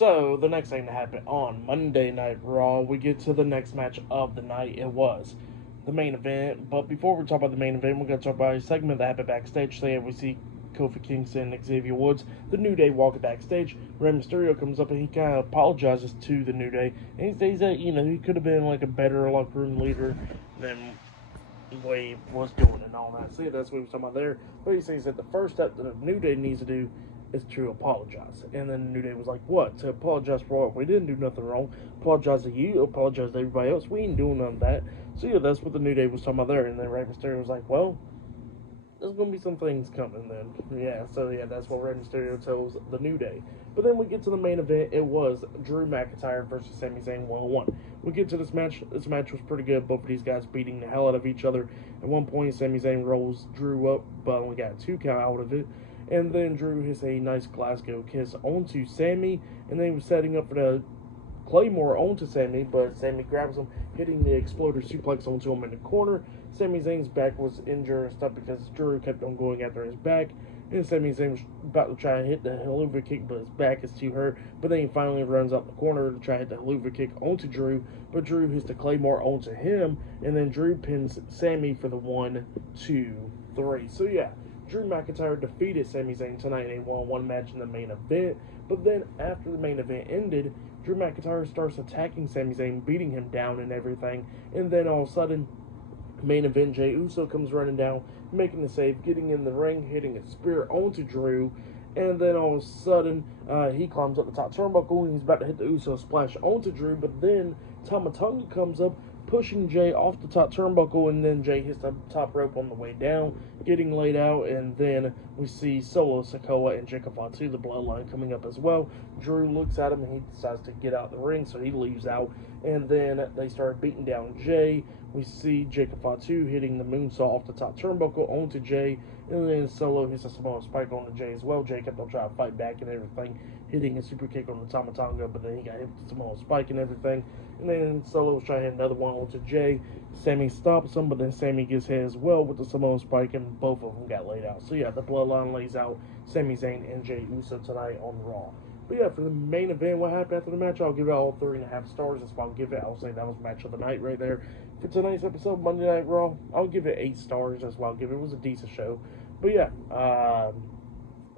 So, the next thing that happened on Monday Night Raw, we get to the next match of the night. It was the main event. But before we talk about the main event, we're going to talk about a segment that happened backstage. So, we see Kofi Kingston and Xavier Woods, the New Day, walking backstage. Rey Mysterio comes up and he kind of apologizes to the New Day. And he says that, he could have been like a better locker room leader than what he was doing and all that. So, that's what he was talking about there. But he says that the first step that the New Day needs to do is to apologize. And then New Day was like, what? To apologize for what? We didn't do nothing wrong. Apologize to you, apologize to everybody else. We ain't doing none of that. So that's what the New Day was talking about there. And then Rey Mysterio was like, well, there's going to be some things coming then. That's what Rey Mysterio tells the New Day. But then we get to the main event. It was Drew McIntyre versus Sami Zayn 1-on-1. We get to this match. This match was pretty good. Both of these guys beating the hell out of each other. At one point, Sami Zayn rolls Drew up, but only got 2 count out of it. And then Drew hits a nice Glasgow kiss onto Sami. And then he was setting up for the Claymore onto Sami, but Sami grabs him, hitting the exploder suplex onto him in the corner. Sami Zayn's back was injured and stuff because Drew kept on going after his back. And Sami Zayn was about to try and hit the helluva kick, but his back is too hurt. But then he finally runs out the corner to try and hit the helluva kick onto Drew. But Drew hits the Claymore onto him. And then Drew pins Sami for the 1, 2, 3. So Drew McIntyre defeated Sami Zayn tonight in a one-on-one match in the main event. But then after the main event ended, Drew McIntyre starts attacking Sami Zayn, beating him down and everything. And then all of a sudden, main event, Jey Uso comes running down, making the save, getting in the ring, hitting a spear onto Drew. And then all of a sudden, he climbs up the top turnbuckle and he's about to hit the Uso splash onto Drew. But then Tama Tonga comes up, pushing Jey off the top turnbuckle, and then Jey hits the top rope on the way down, getting laid out. And then we see Solo Sikoa and Jacob Fatu, the Bloodline, coming up as well. Drew looks at him and he decides to get out the ring, so he leaves out. And then they start beating down Jey. We see Jacob Fatu hitting the moonsault off the top turnbuckle onto Jey, and then Solo hits a Samoan spike onto Jey as well. Jey kept on trying to fight back and everything, hitting a super kick on the Tama Tonga, but then he got hit with the Samoan spike and everything. And then Solo was trying to hit another one onto Jey. Sami stops him, but then Sami gets hit as well with the Samoan spike, and both of them got laid out. So the Bloodline lays out Sami Zayn and Jey Uso tonight on Raw. But for the main event, what happened after the match, I'll give it all 3.5 stars. That's what I'll give it. I'll say that was match of the night right there. For tonight's episode of Monday Night Raw, I'll give it 8 stars. That's what I'll give it. It was a decent show. But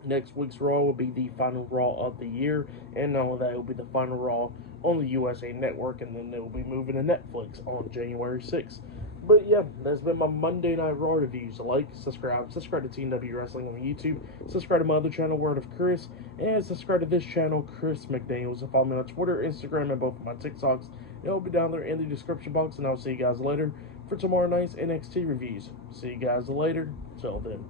next week's Raw will be the final Raw of the year. And not only that, it will be the final Raw on the USA Network. And then they will be moving to Netflix on January 6th. But that's been my Monday Night Raw reviews. Like, subscribe to TNW Wrestling on YouTube, subscribe to my other channel, Word of Chris, and subscribe to this channel, Chris McDaniels. And follow me on Twitter, Instagram, and both of my TikToks. It'll be down there in the description box, and I'll see you guys later for tomorrow night's NXT reviews. See you guys later. Till then.